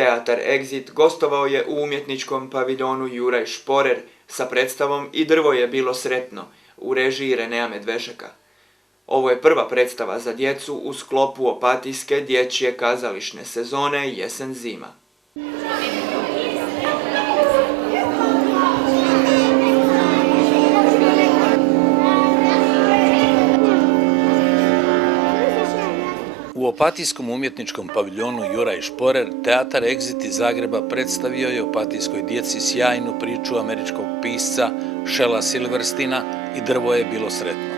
Teatar Exit gostovao je u umjetničkom paviljonu Juraj Šporer sa predstavom I drvo je bilo sretno u režiji Renea Medvešeka. Ovo je prva predstava za djecu u sklopu Opatijske dječje kazališne sezone Jesen-zima. U Opatijskom umjetničkom paviljonu Juraj Šporer Teatar Exit iz Zagreba predstavio je opatijskoj djeci sjajnu priču američkog pisca Shella Silverstina I drvo je bilo sretno.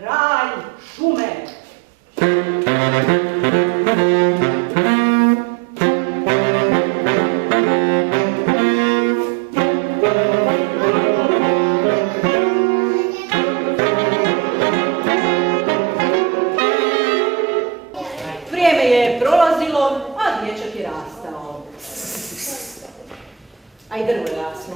Kralj šume. Vrijeme je prolazilo, a dječak je rastao. A I drvo je raslo.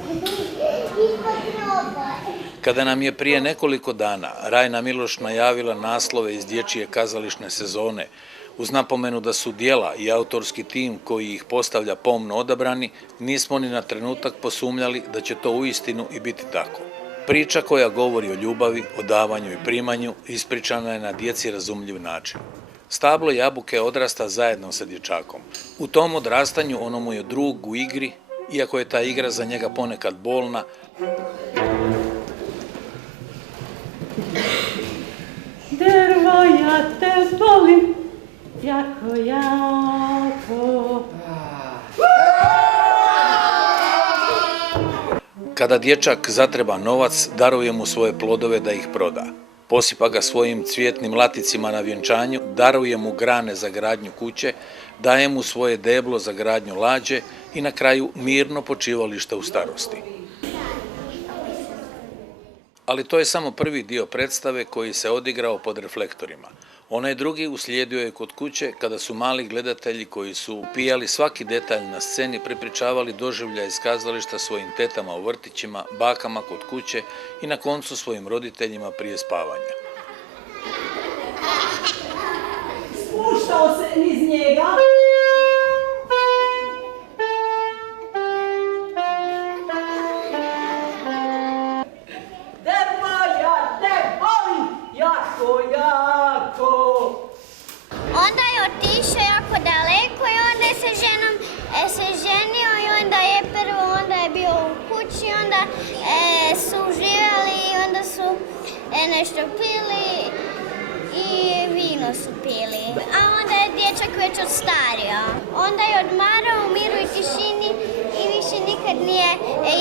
Kada nam je prije nekoliko dana Rajna Miloš najavila naslove iz dječje kazališne sezone, uz napomenu da su djela I autorski tim koji ih postavlja pomno odabrani, nismo ni na trenutak posumnjali da će to uistinu I biti tako. Priča koja govori o ljubavi, o davanju I primanju ispričana je na djeci razumljiv način. Stablo jabuke odrasta zajedno sa dječakom. U tom odrastanju ono mu je drug u igri, iako je ta igra za njega ponekad bolna. Drvo, ja te volim, jako, jako. Kada dječak zatreba novac, daruje mu svoje plodove da ih proda. Posipa ga svojim cvjetnim laticima na vjenčanju, daruje mu grane za gradnju kuće, daje mu svoje deblo za gradnju lađe I na kraju mirno počivalište u starosti. Ali to je samo prvi dio predstave koji se odigrao pod reflektorima. Onaj drugi uslijedio je kod kuće kada su mali gledatelji koji su upijali svaki detalj na sceni prepričavali doživljaje iz kazališta svojim tetama u vrtićima, bakama kod kuće I na koncu svojim roditeljima prije spavanja. Spuštao se niz njega. Onda je otišao jako daleko I onda je se ženio I onda je onda je bio u kući, onda su uživali I onda su nešto pili I vino su pili. A onda je dječak već odstario. Onda je odmarao u miru I tišini I više nikad nije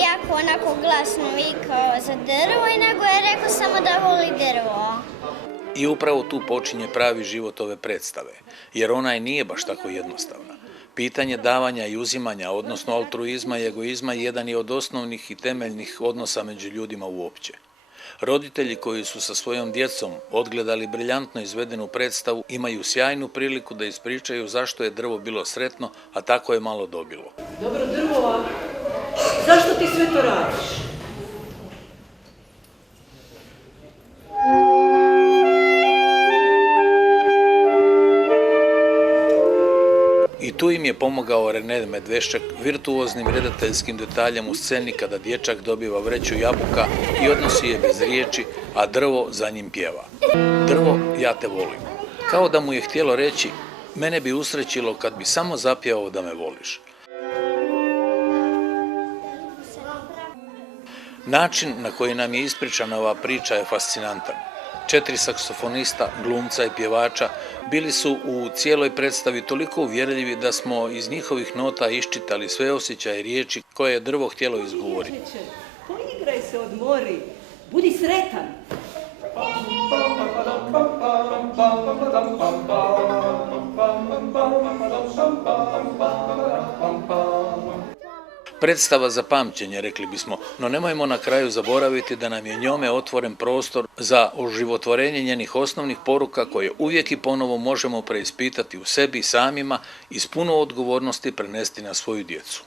jako onako glasno vikao za drvo I nego je rekao samo da voli drvo. I upravo tu počinje pravi život ove predstave, jer ona I nije baš tako jednostavna. Pitanje davanja I uzimanja, odnosno altruizma I egoizma, jedan je od osnovnih I temeljnih odnosa među ljudima uopće. Roditelji koji su sa svojom djecom odgledali briljantno izvedenu predstavu imaju sjajnu priliku da ispričaju zašto je drvo bilo sretno, a tako je malo dobilo. Dobro drvo, zašto ti sve to radiš? I tu im je pomogao Rene Medvešek virtuoznim redateljskim detaljem u sceni kada dječak dobiva vreću jabuka I odnosi je bez riječi, a drvo za njim pjeva. Drvo, ja te volim. Kao da mu je htjelo reći, mene bi usrećilo kad bi samo zapjevao da me voliš. Način na koji nam je ispričana ova priča je fascinantan. 4 saksofonista, glumca I pjevača bili su u cijeloj predstavi toliko uvjerljivi da smo iz njihovih nota iščitali sve osjećaje I riječi koje je drvo htjelo izgovoriti. Poigraj se, odmori, budi sretan. Predstava za pamćenje, rekli bismo, no nemojmo na kraju zaboraviti da nam je njome otvoren prostor za oživotvorenje njenih osnovnih poruka koje uvijek I ponovo možemo preispitati u sebi samima I s puno odgovornosti prenesti na svoju djecu.